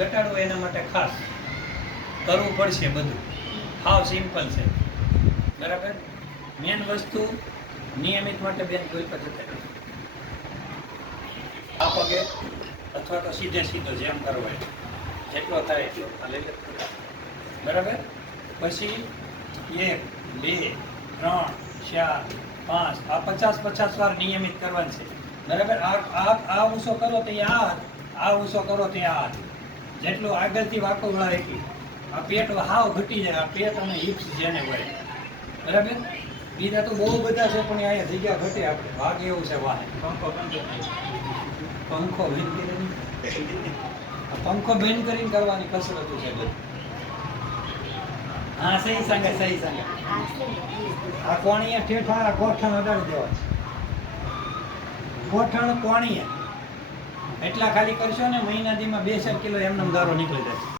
ઘટાડવો એના માટે ખાસ કરવું પડશે બધું. હાવ સિમ્પલ છે, બરાબર. મેન વસ્તુ નિયમિત માટે બેન કોઈ પણ આ પગે અથવા તો સીધે સીધો જેમ કરવો હોય જેટલો થાય એટલો લઈ લે, બરાબર. પછી 1 2 3 4 5 આ 50 વાર નિયમિત કરવાનું છે, બરાબર. આ ઊંચો કરો તો આ ઊંચો કરો તો આ જેટલું આગળથી વાંકો વળાવે એટલી આ પેટ હાવ ઘટી જાય. આ પેટ અને હિપ્સ જેને હોય, બરાબર. બીજા તો બહુ બધા છે પણ અહીંયા જગ્યા ઘટે. આપણે ભાગ એવું છે વાહ પંખો બંધ કરીને પંખો બંધ કરીને કરવાની કસરત છે બધી. હા સહી સંગે આ કોણીએ ઠેઠ ગોઠણ અડાડી દેવા, ગોઠણ કોણીએ એટલા ખાલી કરશો ને મહિના દીમાં 2-4 કિલો એમનો ગારો નીકળી જાય.